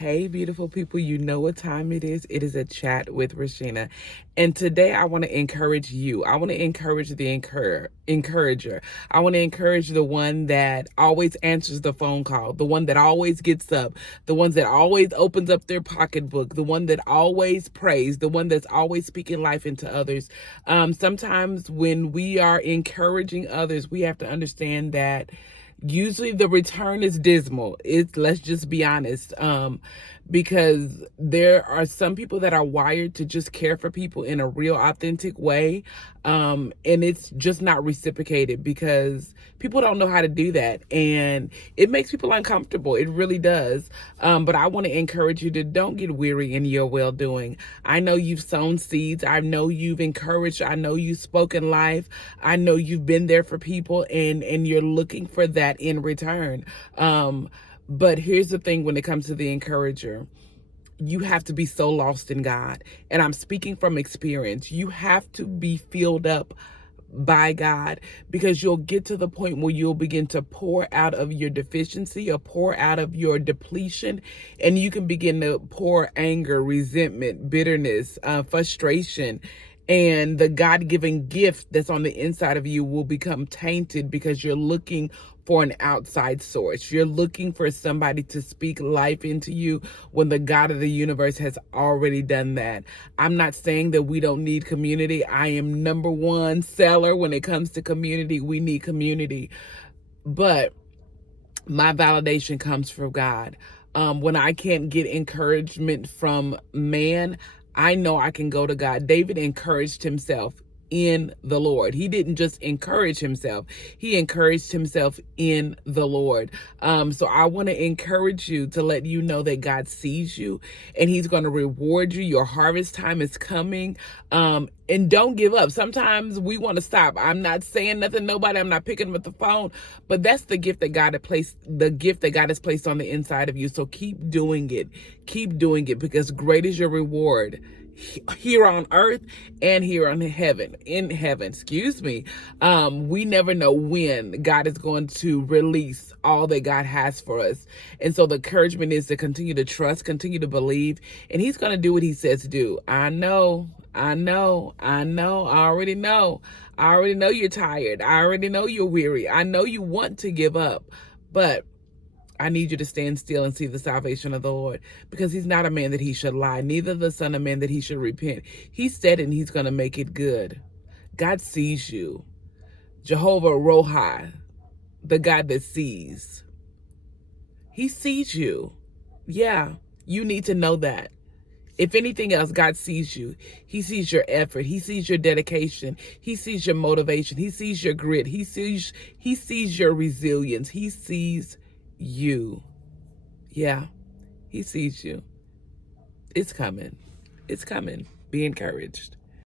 Hey, beautiful people, you know what time it is. It is a chat with Rashina. And today I want to encourage you. I want to encourage the encourager. I want to encourage the one that always answers the phone call, the one that always gets up, the ones that always opens up their pocketbook, the one that always prays, the one that's always speaking life into others. Sometimes when we are encouraging others, we have to understand that usually the return is dismal. Let's just be honest. Because there are some people that are wired to just care for people in a real authentic way. And it's just not reciprocated because people don't know how to do that. And it makes people uncomfortable. It really does. But I want to encourage you to don't get weary in your well doing. I know you've sown seeds. I know you've encouraged. I know you've spoken life. I know you've been there for people and you're looking for that in return. But here's the thing when it comes to the encourager. You have to be so lost in God. And I'm speaking from experience. You have to be filled up by God, because you'll get to the point where you'll begin to pour out of your deficiency or pour out of your depletion, and you can begin to pour anger, resentment, bitterness, frustration, and the God-given gift that's on the inside of you will become tainted because you're looking for an outside source. You're looking for somebody to speak life into you when the God of the universe has already done that. I'm not saying that we don't need community. I am number one seller when it comes to community. We need community. But my validation comes from God. When I can't get encouragement from man, I know I can go to God. David encouraged himself in the Lord. He didn't just encourage himself. He encouraged himself in the Lord. So I want to encourage you to let you know that God sees you and he's going to reward you. Your harvest time is coming. And don't give up. Sometimes we want to stop. I'm not saying nothing, nobody. I'm not picking up the phone, but that's the gift that God has placed on the inside of you. So keep doing it. Keep doing it, because great is your reward here on earth and here in heaven, we never know when God is going to release all that God has for us. And so the encouragement is to continue to trust, continue to believe, and he's going to do what he says to do. I already know you're tired. I already know you're weary. I know you want to give up, but I need you to stand still and see the salvation of the Lord, because he's not a man that he should lie, neither the son of man that he should repent. He said it and he's going to make it good. God sees you. Jehovah Rohi, the God that sees. He sees you. Yeah, you need to know that. If anything else, God sees you. He sees your effort. He sees your dedication. He sees your motivation. He sees your grit. He sees your resilience. He sees you. Yeah, he sees you. It's coming. It's coming. Be encouraged.